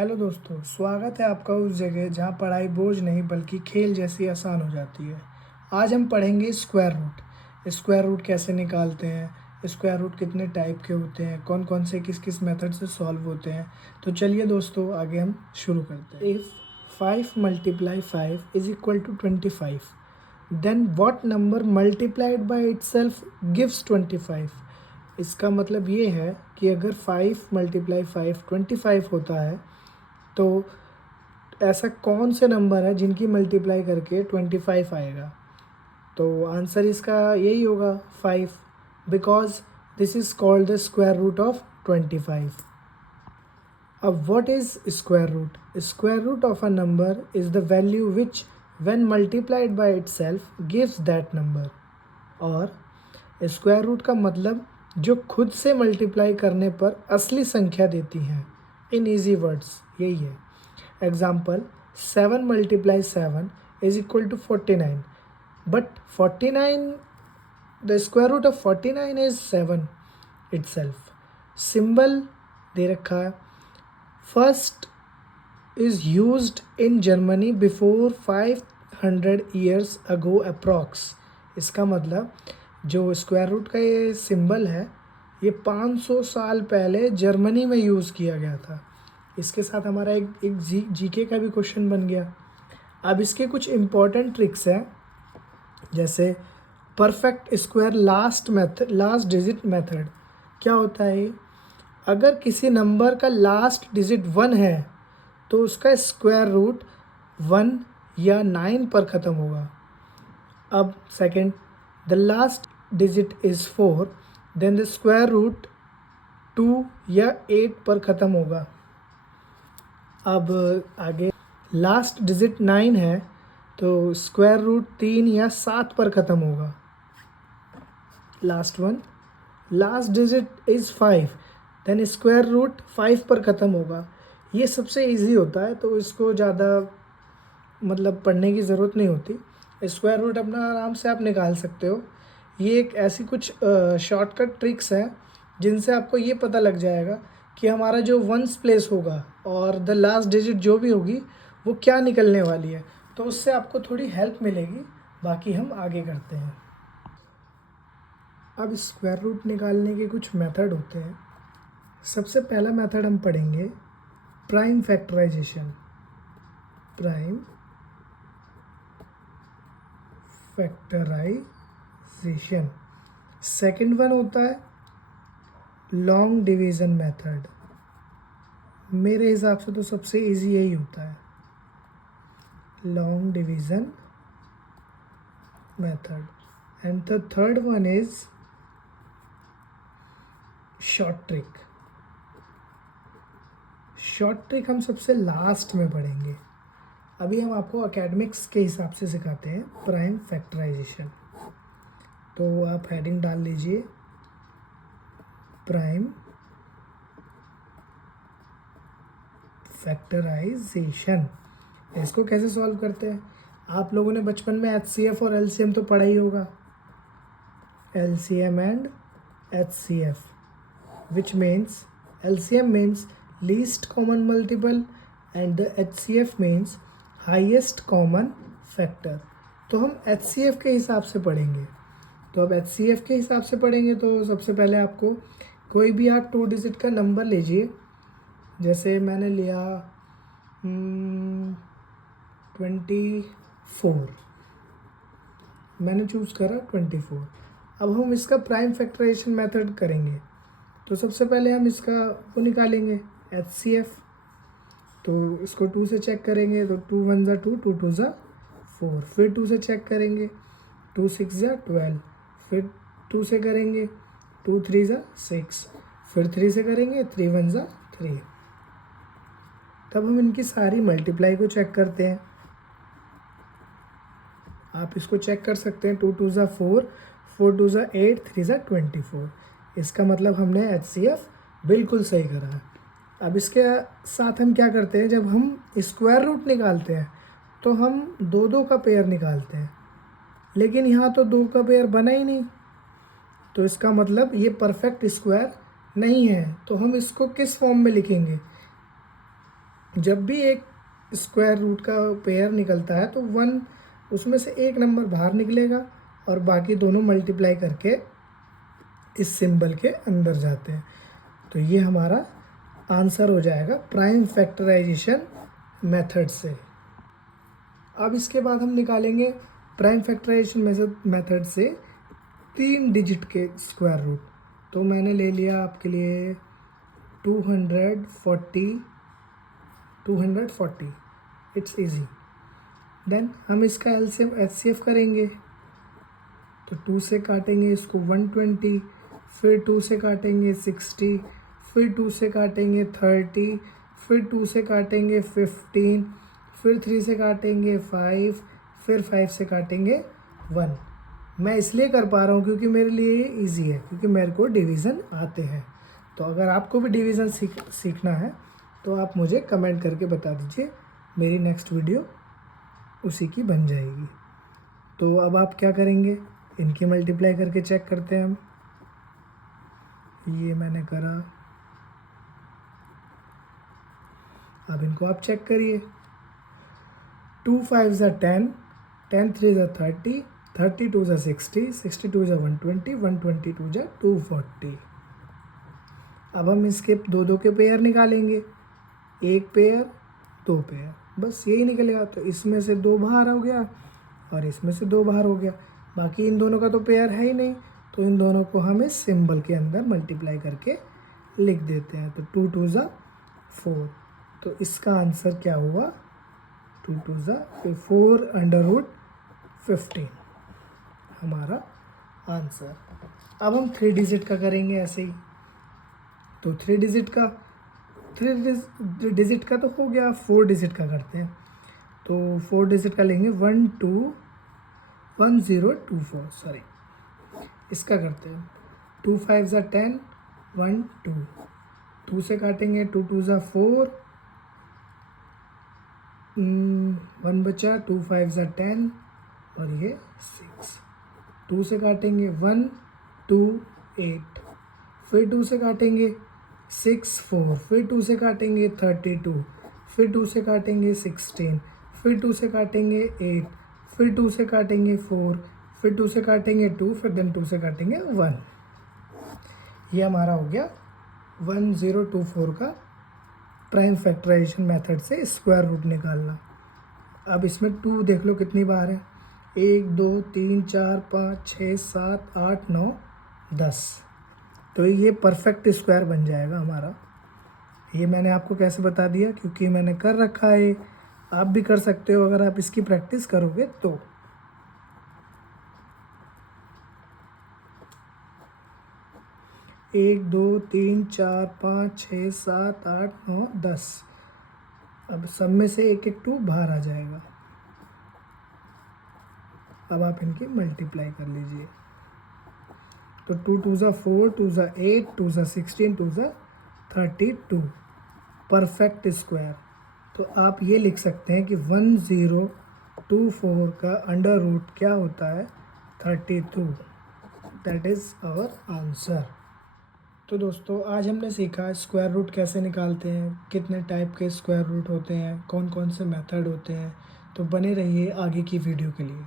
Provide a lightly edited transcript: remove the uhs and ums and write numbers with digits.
Hello दोस्तों, स्वागत है आपका उस जगह जहां पढ़ाई बोझ नहीं बल्कि खेल जैसी आसान हो जाती है। आज हम पढ़ेंगे स्क्वायर रूट। स्क्वायर रूट कैसे निकालते हैं, स्क्वायर रूट कितने टाइप के होते हैं, कौन कौन से किस किस मेथड से सॉल्व होते हैं। तो चलिए दोस्तों, आगे हम शुरू करते हैं। If 5 × 5 is equal to 25, then what number multiplied by itself gives 25। इसका मतलब ये है कि अगर 5 × 5 25 होता है तो ऐसा कौन से नंबर है जिनकी मल्टीप्लाई करके 25 आएगा। तो आंसर इसका यही होगा 5, because this is called the square root of 25। अब what is square root? Square root of a number is the value which when multiplied by itself gives that number. और स्क्वायर रूट का मतलब जो खुद से मल्टीप्लाई करने पर असली संख्या देती हैं। इन ईजी वर्ड्स यही है। Example 7 × 7 is equal to 49, but 49 the square root of 49 is 7 itself. Symbol दे रखा है। First is used in Germany before 500 years ago approx. इसका मतलब जो स्क्वायर रूट का ये सिंबल है ये 500 साल पहले जर्मनी में यूज़ किया गया था। इसके साथ हमारा एक जीके का भी क्वेश्चन बन गया। अब इसके कुछ इम्पॉर्टेंट ट्रिक्स हैं, जैसे perfect square last digit method. क्या होता है ये? अगर किसी नंबर का लास्ट डिजिट 1 है तो उसका स्क्वायर रूट 1 या 9 पर ख़त्म होगा। अब second, the last digit is 4, then the square root 2 या 8 पर ख़त्म होगा। अब आगे लास्ट डिजिट 9 है तो स्क्वायर रूट 3 या 7 पर ख़त्म होगा। Last one, last digit is 5, then square root 5 पर ख़त्म होगा। ये सबसे इजी होता है तो इसको ज़्यादा मतलब पढ़ने की ज़रूरत नहीं होती। स्क्वायर रूट अपना आराम से आप निकाल सकते हो। ये एक ऐसी कुछ शॉर्टकट ट्रिक्स हैं जिनसे आपको ये पता लग जाएगा कि हमारा जो वंस प्लेस होगा और द लास्ट डिजिट जो भी होगी वो क्या निकलने वाली है, तो उससे आपको थोड़ी हेल्प मिलेगी। बाकी हम आगे करते हैं। अब स्क्वायर रूट निकालने के कुछ मेथड होते हैं। सबसे पहला मेथड हम पढ़ेंगे prime factorization. Prime factorization. Second one होता है लॉन्ग डिवीज़न मेथड। मेरे हिसाब से तो सबसे इजी यही होता है, long division method. And the third one is short trick. Short trick हम सबसे लास्ट में पढ़ेंगे। अभी हम आपको एकेडमिक्स के हिसाब से सिखाते हैं प्राइम फैक्टराइजेशन। तो आप हेडिंग डाल लीजिए प्राइम फैक्टराइजेशन। इसको कैसे सॉल्व करते हैं? आप लोगों ने बचपन में HCF और LCM तो पढ़ा ही होगा। LCM and HCF, which means LCM means least common multiple and the HCF means highest common factor। तो हम HCF के हिसाब से पढ़ेंगे। तो अब HCF के हिसाब से पढ़ेंगे तो सबसे पहले आपको कोई भी आप 2 डिजिट का नंबर लीजिए। जैसे मैंने लिया 24, मैंने चूज़ करा 24। अब हम इसका प्राइम फैक्टराइजेशन मेथड करेंगे। तो सबसे पहले हम इसका वो निकालेंगे HCF। तो इसको 2 से चेक करेंगे तो 2 1 ज़ा 2, 2 2 ज़ा 4। फिर 2 से चेक करेंगे 2 6 ज़ा 12। फिर 2 से करेंगे 2 3 ज़ा 6। फिर 3 से करेंगे 3 1 ज़ा 3। तब हम इनकी सारी मल्टीप्लाई को चेक करते हैं। आप इसको चेक कर सकते हैं 2 2 ज़ा 4, 4 2 ज़ा 8, 3 ज़ा 24। इसका मतलब हमने HCF बिल्कुल सही करा है। अब इसके साथ हम क्या करते हैं, जब हम स्क्वायर रूट निकालते हैं तो हम 2 2 का पेयर निकालते हैं, लेकिन यहाँ तो 2 का पेयर बना ही नहीं। तो इसका मतलब ये परफेक्ट स्क्वायर नहीं है। तो हम इसको किस फॉर्म में लिखेंगे? जब भी एक स्क्वायर रूट का पेयर निकलता है तो 1 उसमें से एक नंबर बाहर निकलेगा और बाकी दोनों मल्टीप्लाई करके इस सिंबल के अंदर जाते हैं। तो ये हमारा आंसर हो जाएगा प्राइम फैक्टराइजेशन मेथड से। अब इसके बाद हम निकालेंगे प्राइम फैक्टराइजेशन मेथड से 3 डिजिट के स्क्वायर रूट। तो मैंने ले लिया आपके लिए 240, इट्स इजी। देन हम इसका एलसीएम एचसीएफ करेंगे। तो 2 से काटेंगे इसको 120, फिर 2 से काटेंगे 60, फिर 2 से काटेंगे 30, फिर 2 से काटेंगे 15, फिर 3 से काटेंगे 5, फिर 5 से काटेंगे 1। मैं इसलिए कर पा रहा हूँ क्योंकि मेरे लिए ये ईजी है, क्योंकि मेरे को डिवीज़न आते हैं। तो अगर आपको भी डिवीज़न सीखना है तो आप मुझे कमेंट करके बता दीजिए, मेरी नेक्स्ट वीडियो उसी की बन जाएगी। तो अब आप क्या करेंगे, इनकी मल्टीप्लाई करके चेक करते हैं हम। ये मैंने करा, अब इनको आप चेक करिए। 2 5 ज़ा 10, 10 3 ज़ा 30, 32 ज़ा 60, 62 ज़ा 120, 122 ज़ा 240। अब हम इसके दो के पेयर निकालेंगे, एक पेयर 2 पेयर, बस यही निकलेगा। तो इसमें से 2 बाहर हो गया और इसमें से 2 बाहर हो गया, बाकी इन दोनों का तो पेयर है ही नहीं। तो इन दोनों को हम इस सिंबल के अंदर मल्टीप्लाई करके लिख देते हैं। तो 2 2 ज़ा 4, तो इसका आंसर क्या हुआ, 2 2 ज़ा 4 अंडर रूट 15 हमारा आंसर। अब हम 3 डिजिट का करेंगे ऐसे ही। तो 3 डिजिट का तो हो गया, 4 डिजिट का करते हैं। तो 4 डिजिट का लेंगे 1024, सॉरी, इसका करते हैं। 2 5 ज़ा 10, 1 2, 2 से काटेंगे 2 2 ज़ा 4, 1 बचा, 2 5 ज़ा 10 और ये 6। 2 से काटेंगे 1 2 8, फिर 2 से काटेंगे 6 4, फिर 2 से काटेंगे 32, फिर 2 से काटेंगे 16, फिर 2 से काटेंगे 8, फिर 2 से काटेंगे 4, फिर 2 से काटेंगे 2, फिर देन 2 से काटेंगे 1। ये हमारा हो गया 1024 का प्राइम फैक्टराइजेशन मेथड से स्क्वायर रूट निकालना। अब इसमें 2 देख लो कितनी बार है, 1 2 3 4 5 6 7 8 9 10। तो ये परफेक्ट स्क्वायर बन जाएगा हमारा। ये मैंने आपको कैसे बता दिया, क्योंकि मैंने कर रखा है, आप भी कर सकते हो अगर आप इसकी प्रैक्टिस करोगे तो। एक 2 3 4 5 6 7 8 9 10। अब सब में से एक एक 2 बाहर आ जाएगा। अब आप इनकी मल्टीप्लाई कर लीजिए। तो 2 2 ज़ा 4, 2 ज़ा 8, 2 ज़ा 16, 2 ज़ा 32, परफेक्ट स्क्वायर। तो आप ये लिख सकते हैं कि 1024 का अंडर रूट क्या होता है, 32। That is our answer. तो दोस्तों आज हमने सीखा स्क्वायर रूट कैसे निकालते हैं, कितने टाइप के स्क्वायर रूट होते हैं, कौन कौन से मेथड होते हैं। तो बने रहिए आगे की वीडियो के लिए।